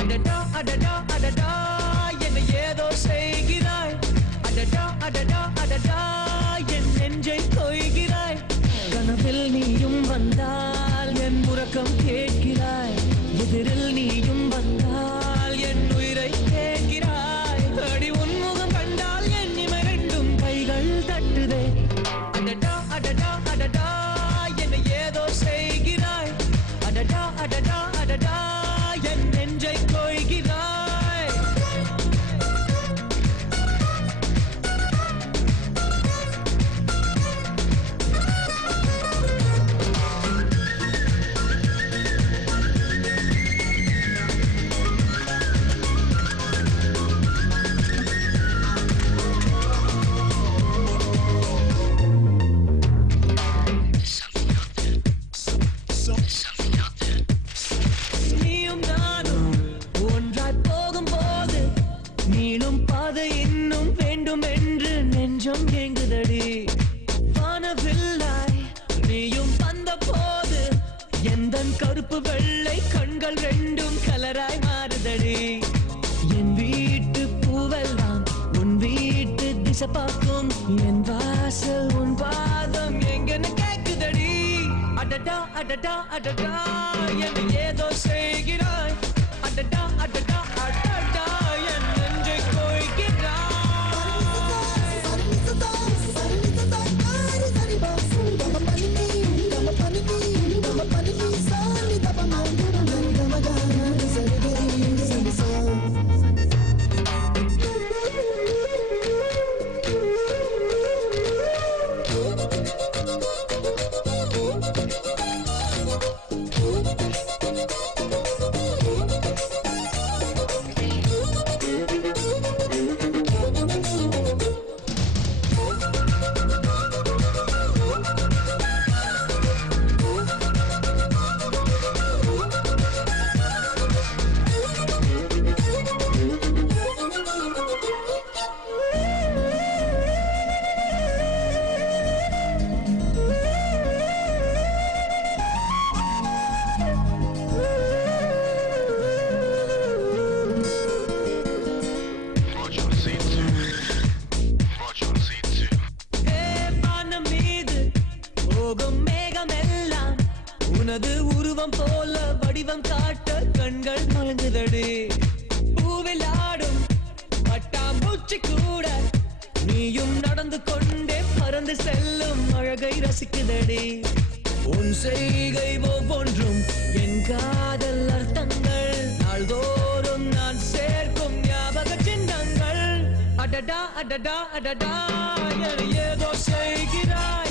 அடடா அடடா அடடா என்னை ஏதோ செய்கிறாய். அடடா அடடா அடடா என் நெஞ்சை கொய்கிறாய். கனவில் நீயும் வந்தால் என் உறக்கம் கேட்கிறாய். எதிரில் நீயும் வந்தால் என் உயிரை கேட்கிறாய். அடி உன்முகம் கண்டால் என் இமைரெண்டும் கைகள் தட்டுதே. அடடா அடடா அடடா என்னை ஏதோ செய்கிறாய். அடடா அடடா அடடா என் நெஞ்சை கொய்கிறாய். நீயும் நானும் ஒன்றாய் போகும்போது நீளும் பாதை இன்னும் வேண்டும் என்று நெஞ்சம் ஏங்குதடி. வானவில்லாய் நீயும் வந்த போது எந்தன் கருப்பு வெள்ளை கண்கள் ரெண்டும் கலராய் மாறுதடி. என் வீட்டு பூவெல்லாம் உன் வீட்டு திசை பார்க்கும். என் வாசல் உன் பாதம் எங்கன்னு கேக்குதடி. அடடா அடடா அடடா என்னை ஏதோ செய்கிறாய். அடடா அடடா அடடா என் நெஞ்சை கொய்கிறாய். உனது உருவம் போல வடிவம் காட்ட கண்கள் மயங்குதடி. பூவில் ஆடும் பட்டாம்பூச்சி கூட நீயும் நடந்து கொண்டே பறந்து செல்லும் அழகை ரசிக்குதடி. உன் செய்கை ஒவ்வொன்றும் என் காதல் அர்த்தங்கள். நாள்தோறும் நான் சேர்க்கும் ஞாபக சின்னங்கள். அடடா அடடா அடடா என்னை ஏதோ செய்கிறாய்.